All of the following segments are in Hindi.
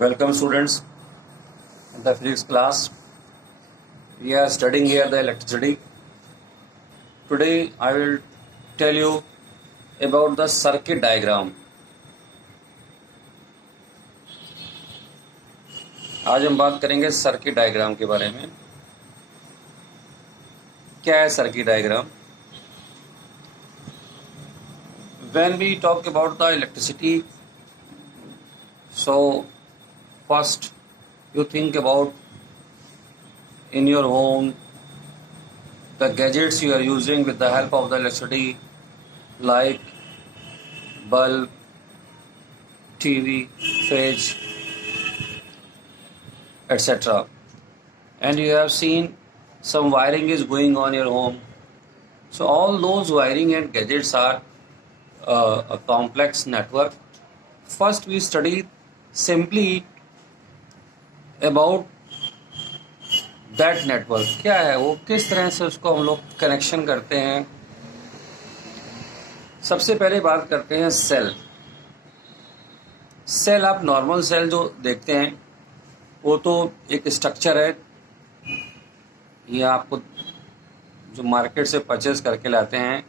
Welcome students in the physics class. We are studying here the electricity. Today I will tell you about the circuit diagram. आज हम बात करेंगे सर्किट डायग्राम के बारे में. क्या है circuit diagram? When we talk about the electricity, so first you think about in your home the gadgets you are using with the help of the electricity, like bulb, TV, fridge, etc. And you have seen some wiring is going on your home. So all those wiring and gadgets are a complex network. First we study simply about that network. क्या है वो, किस तरह से उसको हम लोग कनेक्शन करते हैं. सबसे पहले बात करते हैं सेल. सेल, आप नॉर्मल सेल जो देखते हैं वो तो एक स्ट्रक्चर है. ये आपको जो मार्केट से परचेज करके लाते हैं,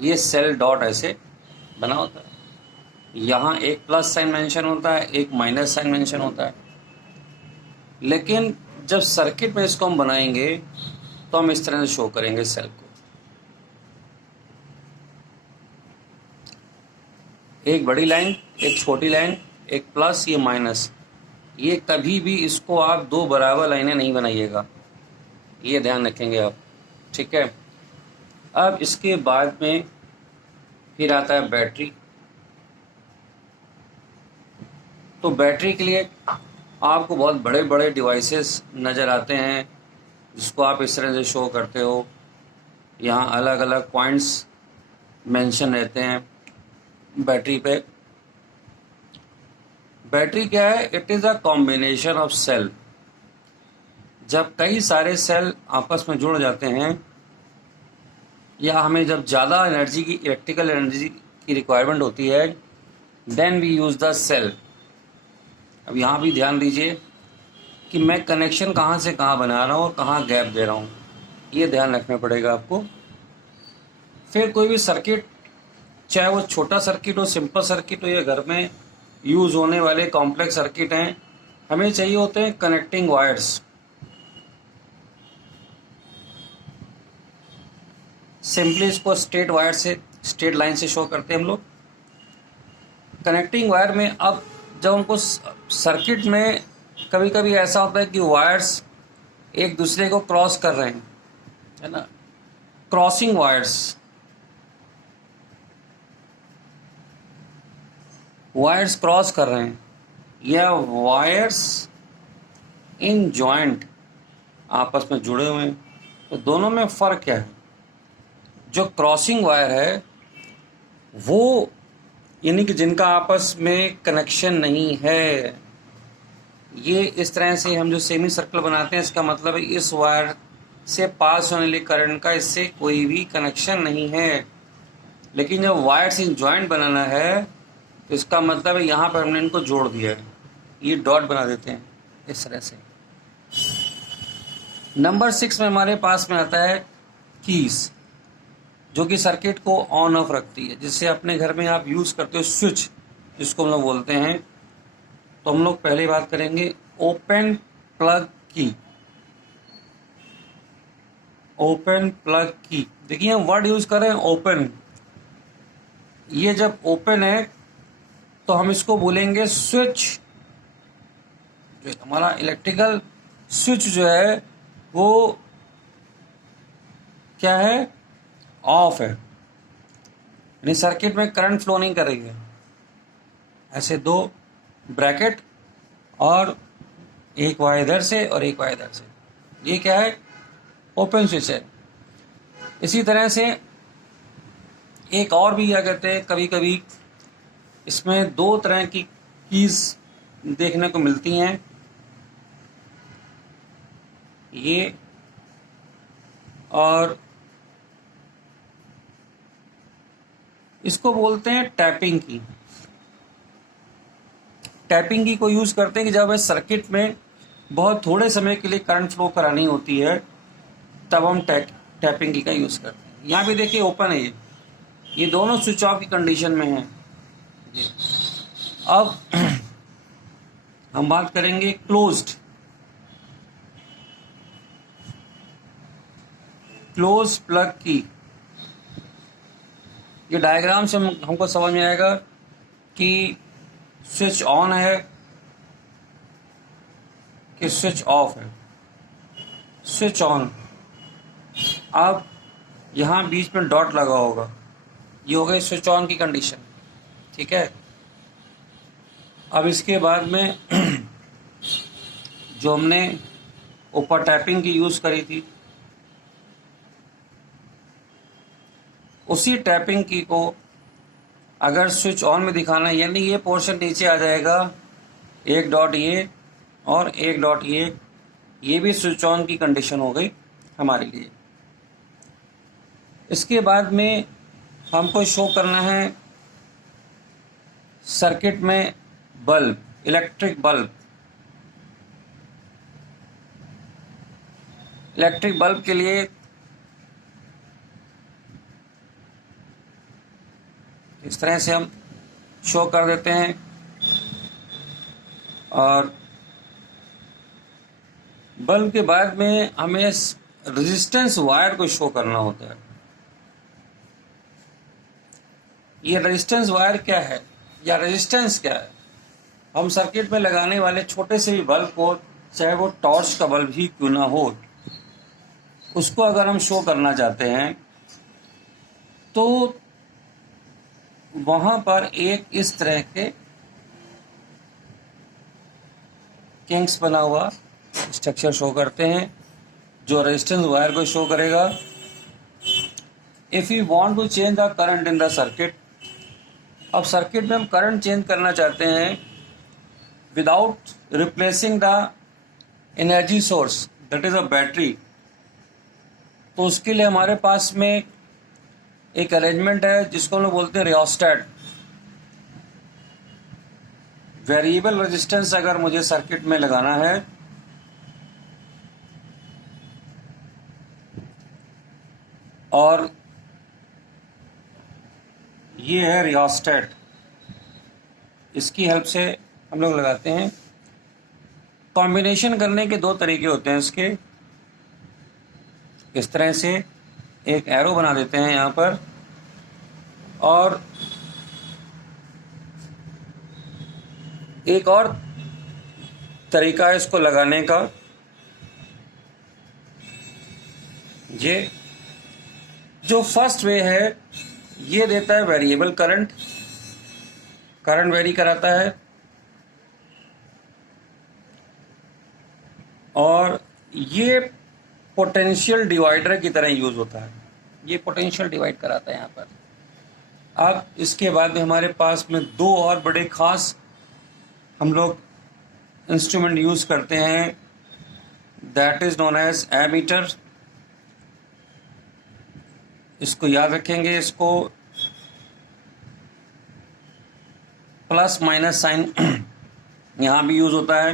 ये सेल डॉट ऐसे बना होता है. यहाँ एक प्लस साइन मेंशन होता है, एक माइनस साइन मेंशन होता है. लेकिन जब सर्किट में इसको हम बनाएंगे तो हम इस तरह से शो करेंगे सेल को. एक बड़ी लाइन, एक छोटी लाइन, एक प्लस, ये माइनस. ये कभी भी इसको आप दो बराबर लाइनें नहीं बनाइएगा, ये ध्यान रखेंगे आप. ठीक है. अब इसके बाद में फिर आता है बैटरी. तो बैटरी के लिए आपको बहुत बड़े बड़े डिवाइसेस नज़र आते हैं जिसको आप इस तरह से शो करते हो. यहाँ अलग अलग पॉइंट्स मेंशन रहते हैं बैटरी पे. बैटरी क्या है? It is a combination of cell. जब कई सारे सेल आपस में जुड़ जाते हैं या हमें जब ज़्यादा एनर्जी की, इलेक्ट्रिकल एनर्जी की रिक्वायरमेंट होती है, then we use the cell. अब यहाँ भी ध्यान दीजिए कि मैं कनेक्शन कहाँ से कहाँ बना रहा हूँ और कहाँ गैप दे रहा हूँ, ये ध्यान रखना पड़ेगा आपको. फिर कोई भी सर्किट, चाहे वो छोटा सर्किट हो, सिंपल सर्किट हो, या घर में यूज़ होने वाले कॉम्प्लेक्स सर्किट हैं, हमें चाहिए होते हैं कनेक्टिंग वायर्स. सिंपली इसको स्ट्रेट वायर से, स्ट्रेट लाइन से शो करते हैं हम लोग. कनेक्टिंग वायर में अब जब उनको सर्किट में कभी कभी ऐसा होता है कि वायर्स एक दूसरे को क्रॉस कर रहे हैं, है ना, क्रॉसिंग वायर्स. वायर्स क्रॉस कर रहे हैं या वायर्स इन जॉइंट आपस में जुड़े हुए हैं. तो दोनों में फ़र्क क्या है? जो क्रॉसिंग वायर है वो, यानी कि जिनका आपस में कनेक्शन नहीं है, ये इस तरह से हम जो सेमी सर्कल बनाते हैं, इसका मतलब है इस वायर से पास होने वाले करंट का इससे कोई भी कनेक्शन नहीं है. लेकिन जब वायर्स इन जॉइंट बनाना है तो इसका मतलब है यहाँ पर हमने इनको जोड़ दिया है, ये डॉट बना देते हैं इस तरह से. नंबर 6 में हमारे पास में आता है कीज, जो कि सर्किट को ऑन ऑफ रखती है, जिससे अपने घर में आप यूज़ करते हो स्विच, जिसको हम लोग बोलते हैं. तो हम लोग पहले बात करेंगे ओपन प्लग की. ओपन प्लग की, देखिए हम वर्ड यूज़ कर रहे हैं ओपन. ये जब ओपन है तो हम इसको बोलेंगे स्विच. जो हमारा इलेक्ट्रिकल स्विच जो है वो क्या है? ऑफ है, यानी सर्किट में करंट फ्लो नहीं कर रही है. ऐसे दो ब्रैकेट और एक वायर इधर से और एक वायर इधर से, ये क्या है? ओपन स्विच है. इसी तरह से एक और भी क्या कहते हैं, कभी कभी इसमें दो तरह की कीज देखने को मिलती हैं. ये और इसको बोलते हैं टैपिंग की. टैपिंग की को यूज़ करते हैं कि जब इस सर्किट में बहुत थोड़े समय के लिए करंट फ्लो करानी होती है, तब हम टैपिंग की का यूज़ करते हैं। यहाँ भी देखिए ओपन है, ये दोनों स्विच ऑफ की कंडीशन में है। अब हम बात करेंगे क्लोज्ड प्लग की। ये डायग्राम से हमको समझ में आएगा कि स्विच ऑन है कि स्विच ऑफ है। स्विच ऑन, अब यहाँ बीच में डॉट लगा होगा, ये हो गई स्विच ऑन की कंडीशन, ठीक है। अब इसके बाद में जो हमने ऊपर टैपिंग की यूज़ करी थी, उसी टैपिंग की को अगर स्विच ऑन में दिखाना है, यानी ये पोर्शन नीचे आ जाएगा, एक डॉट ये और एक डॉट ये भी स्विच ऑन की कंडीशन हो गई हमारे लिए। इसके बाद में हमको शो करना है सर्किट में bulb, electric bulb. Electric bulb के लिए इस तरह से हम शो कर देते हैं, और बल्ब के बाद में हमें रेजिस्टेंस वायर को शो करना होता है। ये रेजिस्टेंस वायर क्या है या रेजिस्टेंस क्या है? हम सर्किट में लगाने वाले छोटे से भी बल्ब को, चाहे वो टॉर्च का बल्ब ही क्यों ना हो, उसको अगर हम शो करना चाहते हैं तो वहां पर एक इस तरह के किंग्स बना हुआ स्ट्रक्चर शो करते हैं जो रेजिस्टेंस वायर को शो करेगा। If you want to change the current in the circuit, अब सर्किट में हम करंट चेंज करना चाहते हैं without replacing the energy source, that is a battery, तो उसके लिए हमारे पास में एक अरेंजमेंट है जिसको हम लोग बोलते हैं रियोस्टेट। वेरिएबल रेजिस्टेंस अगर मुझे सर्किट में लगाना है और ये है रियोस्टेट, इसकी हेल्प से हम लोग लगाते हैं। कॉम्बिनेशन करने के दो तरीके होते हैं इसके। इस तरह से एक एरो बना देते हैं यहाँ पर, और एक और तरीका है इसको लगाने का, ये जो फर्स्ट वे है ये देता है वेरिएबल करंट, करंट वेरी कराता है, और ये पोटेंशियल डिवाइडर की तरह यूज होता है, ये पोटेंशियल डिवाइड कराता है यहाँ पर। अब इसके बाद में हमारे पास में दो और बड़े खास हम लोग इंस्ट्रूमेंट यूज करते हैं, that is known as ammeter. इसको याद रखेंगे, इसको प्लस माइनस साइन यहाँ भी यूज होता है।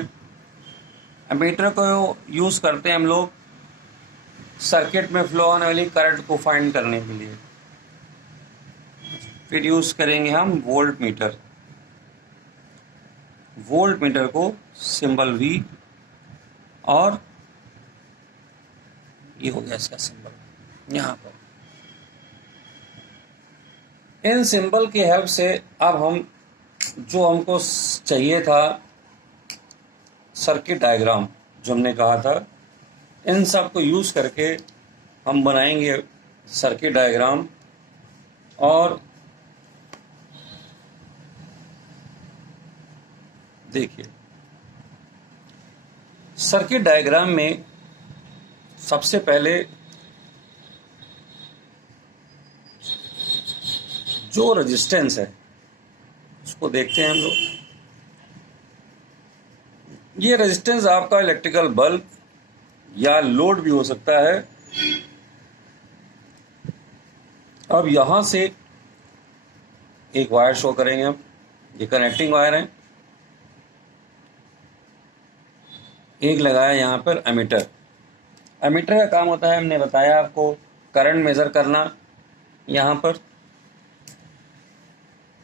एमीटर को यूज करते हैं हम लोग सर्किट में फ्लो होने वाली करंट को फाइंड करने के लिए। फिर यूज करेंगे हम वोल्ट मीटर, वोल्ट मीटर को सिंबल V, और ये हो गया इसका सिंबल यहाँ पर। इन सिंबल की हेल्प से अब हम जो हमको चाहिए था सर्किट डायग्राम, जो हमने कहा था, इन सब को यूज करके हम बनाएंगे सर्किट डायग्राम। और देखिए सर्किट डायग्राम में सबसे पहले जो रेजिस्टेंस है उसको देखते हैं हम लोग। ये रेजिस्टेंस आपका इलेक्ट्रिकल बल्ब या लोड भी हो सकता है। अब यहां से एक वायर शो करेंगे हम, ये कनेक्टिंग वायर है, एक लगाया यहाँ पर एमीटर। एमीटर का काम होता है, हमने बताया आपको, करंट मेज़र करना। यहाँ पर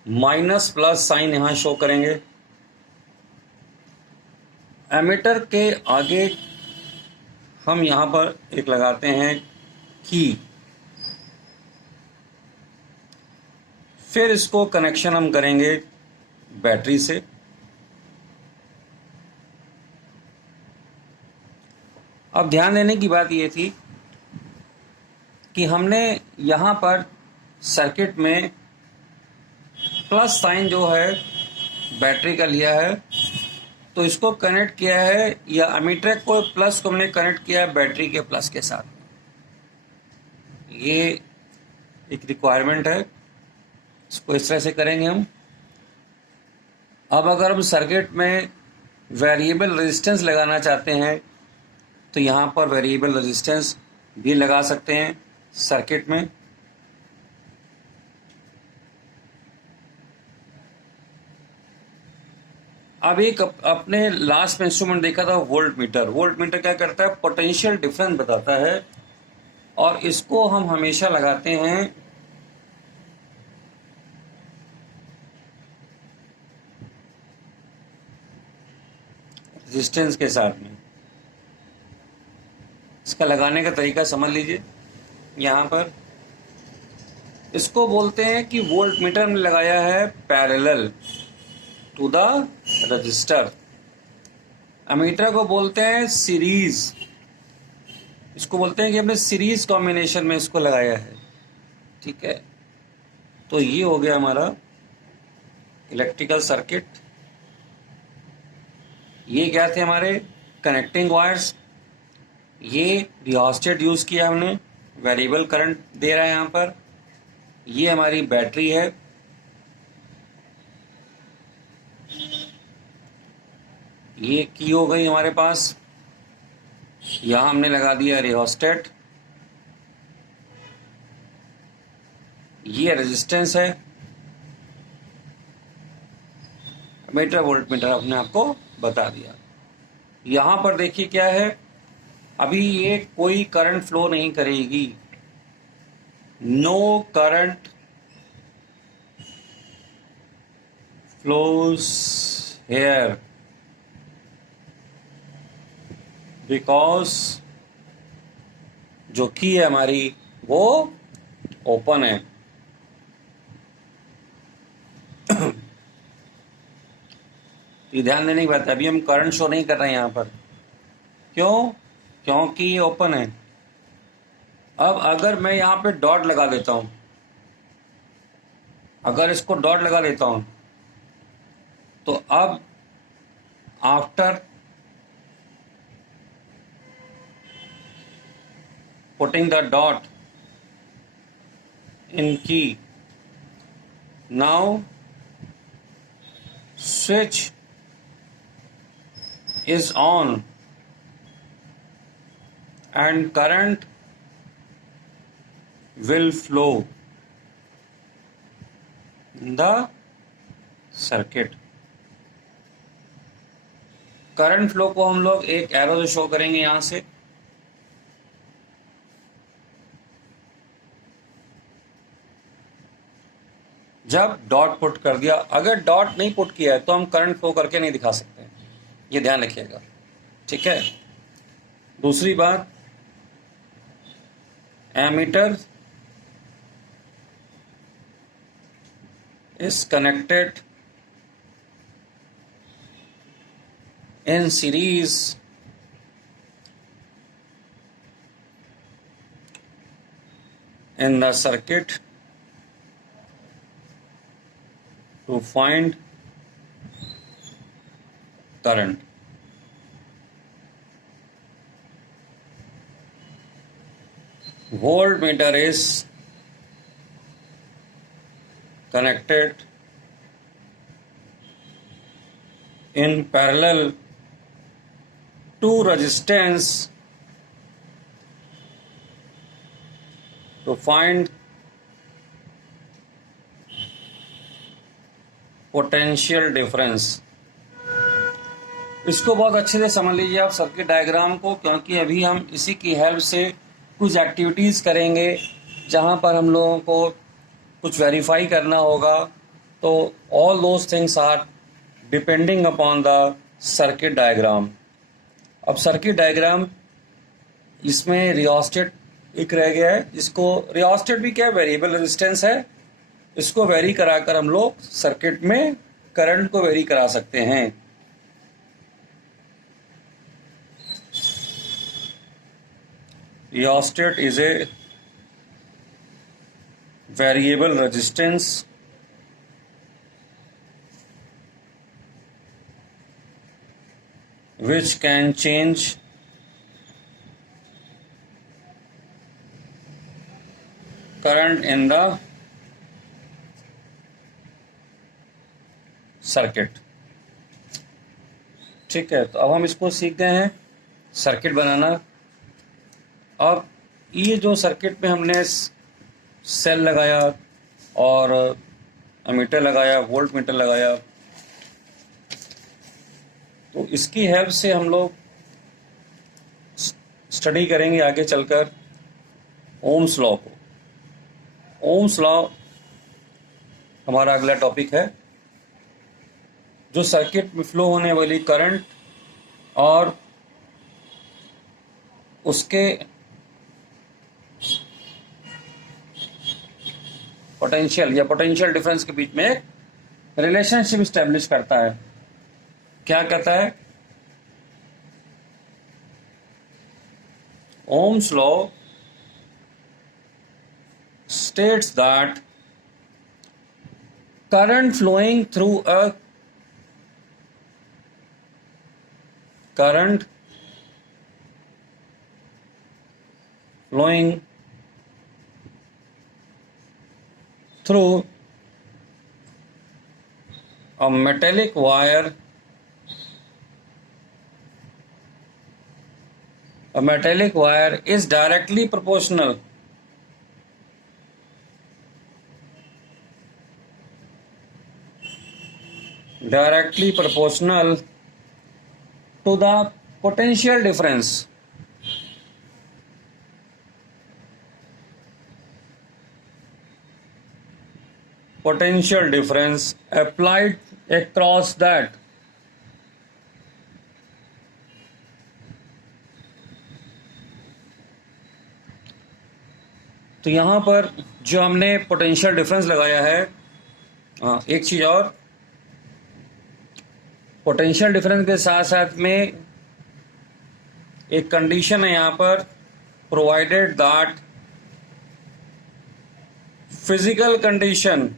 माइनस प्लस साइन यहाँ शो करेंगे। एमीटर के आगे हम यहाँ पर एक लगाते हैं की, फिर इसको कनेक्शन हम करेंगे बैटरी से। अब ध्यान देने की बात ये थी कि हमने यहाँ पर सर्किट में प्लस साइन जो है बैटरी का लिया है, तो इसको कनेक्ट किया है, या एमीटर को प्लस को हमने कनेक्ट किया है बैटरी के प्लस के साथ। ये एक रिक्वायरमेंट है, इसको इस तरह से करेंगे हम। अब अगर हम सर्किट में वेरिएबल रेजिस्टेंस लगाना चाहते हैं तो यहाँ पर वेरिएबल रेजिस्टेंस भी लगा सकते हैं सर्किट में। अब एक अपने लास्ट में इंस्ट्रूमेंट देखा था वोल्ट मीटर। वोल्ट मीटर क्या करता है, पोटेंशियल डिफरेंस बताता है, और इसको हम हमेशा लगाते हैं रेजिस्टेंस के साथ में। इसका लगाने का तरीका समझ लीजिए। यहाँ पर इसको बोलते हैं कि वोल्ट मीटर में लगाया है parallel to the register. Ammeter को बोलते हैं सीरीज, इसको बोलते हैं कि हमने सीरीज कॉम्बिनेशन में इसको लगाया है। ठीक है, तो ये हो गया हमारा इलेक्ट्रिकल सर्किट। ये क्या थे हमारे कनेक्टिंग वायर्स। ये रियोस्टेट यूज किया हमने, वेरिएबल करंट दे रहा है यहाँ पर। ये हमारी बैटरी है। ये की हो गई हमारे पास, यहां हमने लगा दिया रियोस्टेट। ये रेजिस्टेंस है। मीटर वोल्ट मीटर अपने आपको बता दिया। यहां पर देखिए क्या है, अभी ये कोई करंट फ्लो नहीं करेगी। No current flows here because जो की है हमारी वो ओपन है। ये ध्यान देने की बात है, अभी हम करंट शो नहीं कर रहे हैं यहाँ पर। क्यों? क्योंकि ये ओपन है। अब अगर मैं यहाँ पे डॉट लगा देता हूं, अगर इसको डॉट लगा देता हूं, तो अब after putting the dot in की, now switch is on and current will flow in the circuit। Current flow को हम लोग एक एरो से शो करेंगे यहां से। जब डॉट पुट कर दिया, अगर डॉट नहीं पुट किया है तो हम करंट फ्लो करके नहीं दिखा सकते, ये ध्यान रखिएगा। ठीक है, दूसरी बात, ammeter is connected in series in the circuit to find current। Voltmeter is connected in parallel to resistance to find potential difference। इसको बहुत अच्छे से समझ लीजिए आप सर्किट डायग्राम को, क्योंकि अभी हम इसी की हेल्प से कुछ एक्टिविटीज़ करेंगे जहाँ पर हम लोगों को कुछ वेरीफाई करना होगा। तो all those things are depending upon the circuit diagram. अब सर्किट डायग्राम इसमें रियोस्टेट एक रह गया है, जिसको रियोस्टेट भी क्या है, वेरिएबल रेजिस्टेंस है। इसको वेरी कराकर हम लोग सर्किट में करंट को वेरी करा सकते हैं। Rheostat is a variable resistance which can change current in the circuit. ठीक है, तो अब हम इसको सीख गए हैं सर्किट बनाना। अब ये जो सर्किट में हमने सेल लगाया और एमीटर लगाया, वोल्ट मीटर लगाया, तो इसकी हेल्प से हम लोग स्टडी करेंगे आगे चलकर ओम्स लॉ को। ओम्स लॉ हमारा अगला टॉपिक है, जो सर्किट में फ्लो होने वाली करंट और उसके पोटेंशियल या पोटेंशियल डिफरेंस के बीच में एक रिलेशनशिप स्टैब्लिश करता है। क्या कहता है? Ohm's law states that current flowing through a metallic wire, is directly proportional to the potential difference applied across that तो यहाँ पर जो हमने पोटेंशियल डिफरेंस लगाया है, एक चीज़ और, पोटेंशियल डिफरेंस के साथ साथ में एक कंडीशन है यहाँ पर, provided that physical condition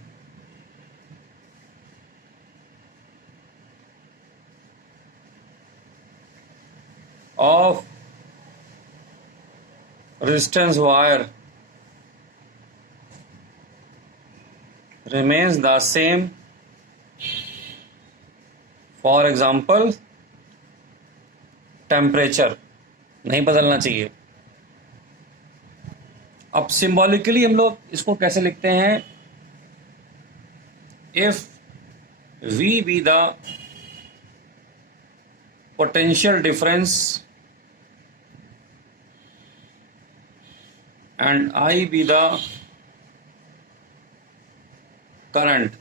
of resistance wire remains the same. For example, temperature नहीं बदलना चाहिए। अब सिंबॉलिकली हम लोग इसको कैसे लिखते हैं? If V be the potential difference and I be the current,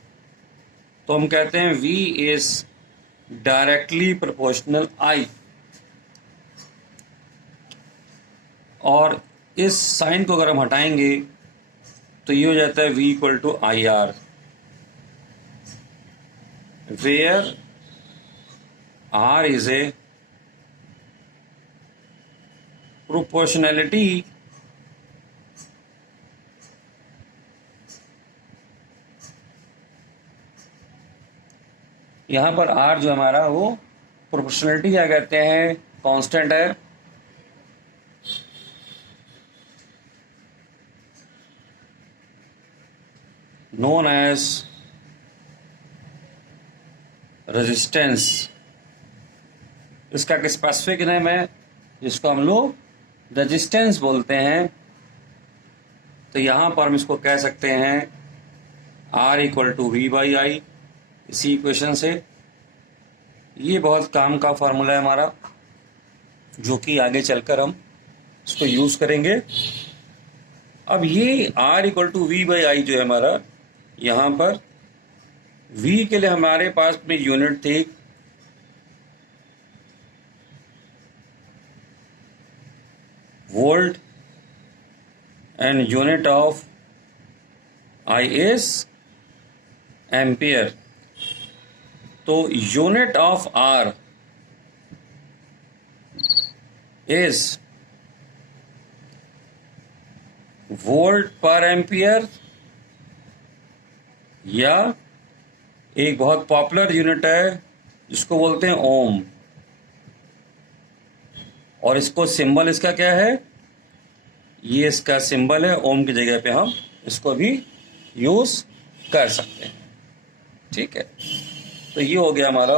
तो हम कहते हैं V is directly proportional I, और इस साइन को अगर हम हटाएंगे तो ये हो जाता है V equal to I R, where R is a proportionality यहाँ पर R जो हमारा वो प्रोपोर्शनलिटी क्या कहते हैं, कांस्टेंट है। नोन एज रेजिस्टेंस, इसका एक स्पेसिफिक नेम है जिसको हम लोग रेजिस्टेंस बोलते हैं। तो यहाँ पर हम इसको कह सकते हैं R equal to V by I, इसी इक्वेशन से। ये बहुत काम का फार्मूला है हमारा, जो कि आगे चलकर हम इसको यूज करेंगे। अब ये R equal to V by I जो है हमारा, यहाँ पर V के लिए हमारे पास में यूनिट थी volt and unit of I is ampere. तो unit of R is volt per ampere, या एक बहुत पॉपुलर यूनिट है जिसको बोलते हैं ओम, और इसको सिंबल इसका क्या है, ये इसका सिंबल है। ओम की जगह पे हम इसको भी यूज कर सकते हैं। ठीक है, तो ये हो गया हमारा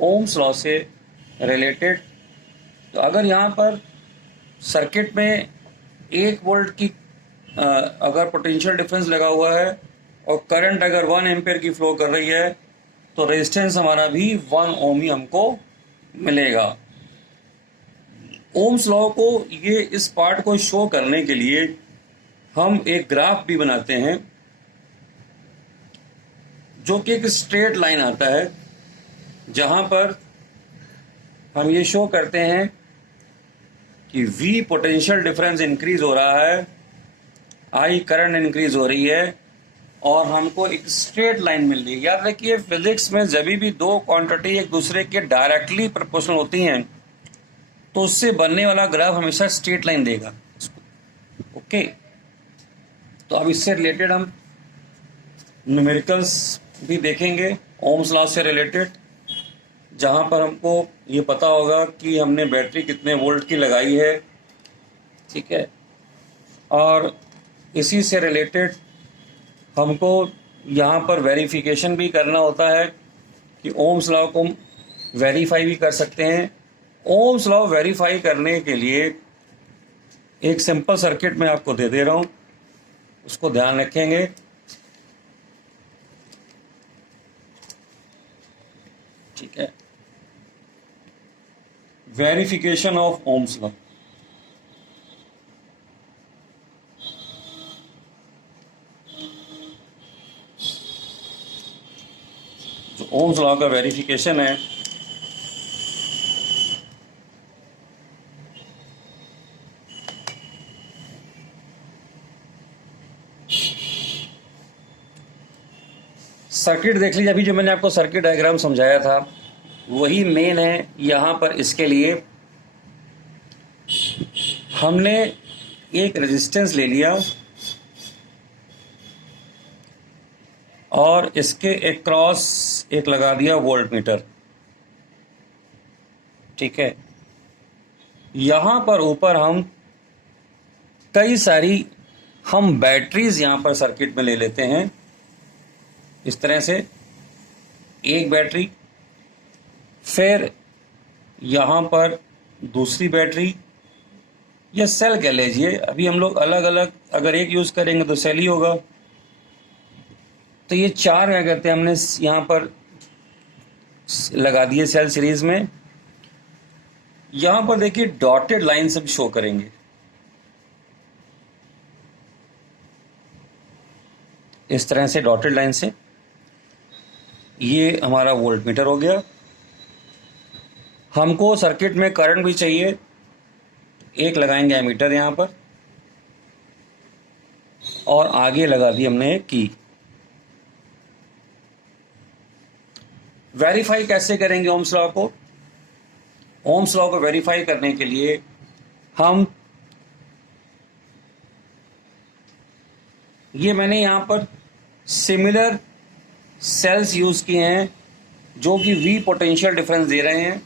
ओम्स लॉ से रिलेटेड। तो अगर यहाँ पर सर्किट में 1 वोल्ट की अगर पोटेंशियल डिफरेंस लगा हुआ है और करंट अगर 1 एम्पियर की फ्लो कर रही है, तो रेजिस्टेंस हमारा भी 1 ओम ही हमको मिलेगा। ओम्स लॉ को ये इस पार्ट को शो करने के लिए हम एक ग्राफ भी बनाते हैं, जो कि एक स्ट्रेट लाइन आता है, जहां पर हम ये शो करते हैं कि V पोटेंशियल डिफरेंस इंक्रीज हो रहा है, I करंट इंक्रीज हो रही है, और हमको एक स्ट्रेट लाइन मिल रही है। याद रखिए, फिजिक्स में जब भी दो क्वांटिटी एक दूसरे के डायरेक्टली प्रोपोर्शनल होती हैं, तो उससे बनने वाला ग्राफ हमेशा स्ट्रेट लाइन देगा। ओके, तो अब इससे रिलेटेड हम न्यूमेरिकल्स भी देखेंगे ओम्स लॉ से रिलेटेड, जहां पर हमको ये पता होगा कि हमने बैटरी कितने वोल्ट की लगाई है। ठीक है, और इसी से रिलेटेड हमको यहाँ पर वेरिफिकेशन भी करना होता है कि ओम्स लॉ को वेरीफाई भी कर सकते हैं। ओम्स लॉ वेरीफाई करने के लिए एक सिंपल सर्किट मैं आपको दे दे रहा हूँ, उसको ध्यान रखेंगे। ठीक है, वेरिफिकेशन ऑफ ओम्स लॉ। जो ओम्स लॉ का वेरिफिकेशन है, सर्किट देख लीजिए। अभी जो मैंने आपको सर्किट डायग्राम समझाया था वही मेन है यहाँ पर। इसके लिए हमने एक रेजिस्टेंस ले लिया और इसके एक क्रॉस एक लगा दिया वोल्ट मीटर। ठीक है, यहाँ पर ऊपर हम कई सारी हम बैटरीज यहाँ पर सर्किट में ले लेते हैं। इस तरह से एक बैटरी, फिर यहाँ पर दूसरी बैटरी या सेल कह लीजिए। अभी हम लोग अलग अलग अगर एक यूज़ करेंगे तो सेल ही होगा। तो ये 4 क्या कहते हैं, हमने यहाँ पर लगा दिए सेल सीरीज में। यहाँ पर देखिए डॉटेड लाइन से भी शो करेंगे। इस तरह से डॉटेड लाइन से ये हमारा वोल्ट मीटर हो गया। हमको सर्किट में करंट भी चाहिए, एक लगाएंगे एमीटर यहाँ पर, और आगे लगा दी हमने की। वेरीफाई कैसे करेंगे ओम्स लॉ को? ओम्स लॉ को वेरीफाई करने के लिए हम ये मैंने यहाँ पर सिमिलर सेल्स यूज किए हैं जो कि V पोटेंशियल डिफरेंस दे रहे हैं।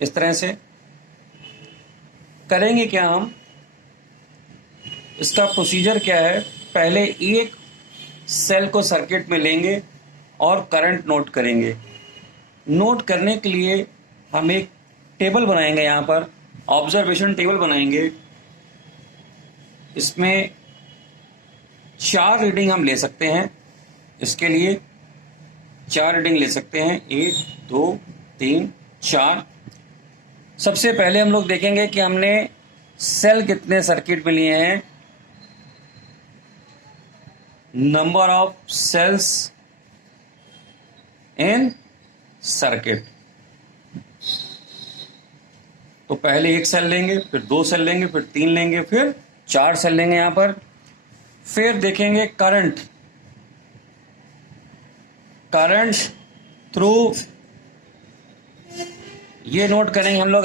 इस तरह से करेंगे क्या हम, इसका प्रोसीजर क्या है, पहले एक सेल को सर्किट में लेंगे और करंट नोट करेंगे। नोट करने के लिए हम एक टेबल बनाएंगे, यहाँ पर ऑब्जर्वेशन टेबल बनाएंगे। इसमें 4 रीडिंग हम ले सकते हैं। इसके लिए 4 रीडिंग ले सकते हैं, 1 2 3 4। सबसे पहले हम लोग देखेंगे कि हमने सेल कितने सर्किट में लिए हैं, number of cells in circuit. तो पहले 1 सेल लेंगे, फिर 2 सेल लेंगे, फिर 3 लेंगे, फिर 4 सेल लेंगे यहां पर। फिर देखेंगे करंट थ्रू, ये नोट करेंगे हम लोग